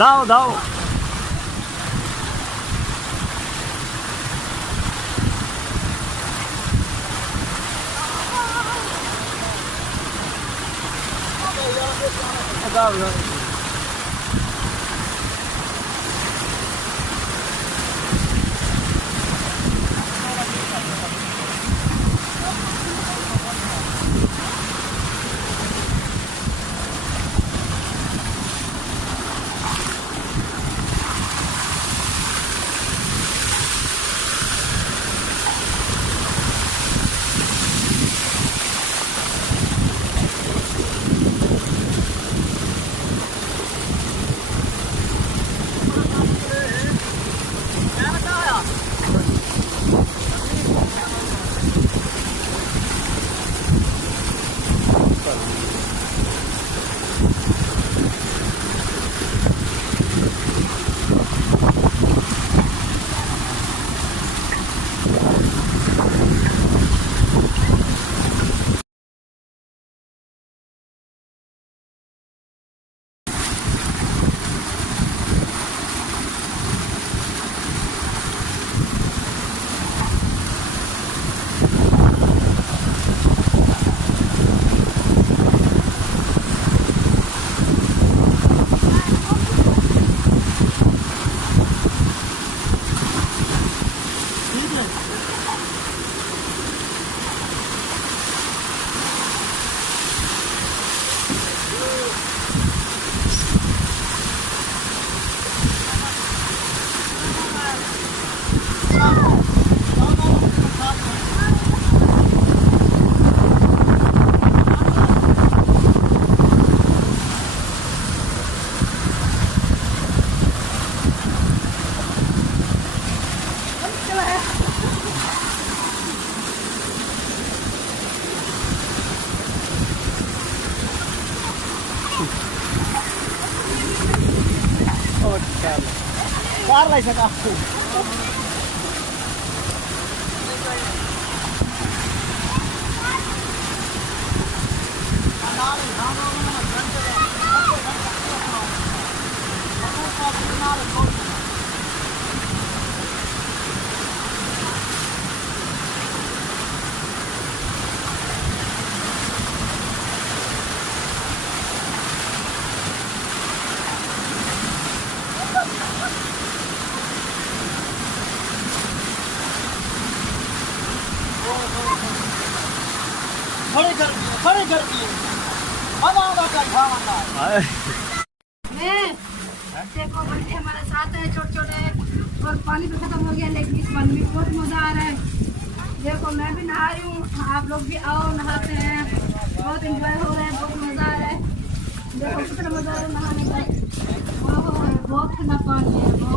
दाओ दाओ दाओ बाहर लाई सका खड़े कर दिए हमारा का खाना देखो बच्चे हमारे साथ हैं छोटे छोटे और पानी तो खत्म हो गया लेकिन इस पानी में बहुत मजा आ रहा है। देखो मैं भी नहा रही हूँ, आप लोग भी आओ नहाते हैं, बहुत एंजॉय हो रहा है, बहुत मजा आ रहा है। देखो कितना मजा आ रहा है नहाने का, बहुत ठंडा पानी है।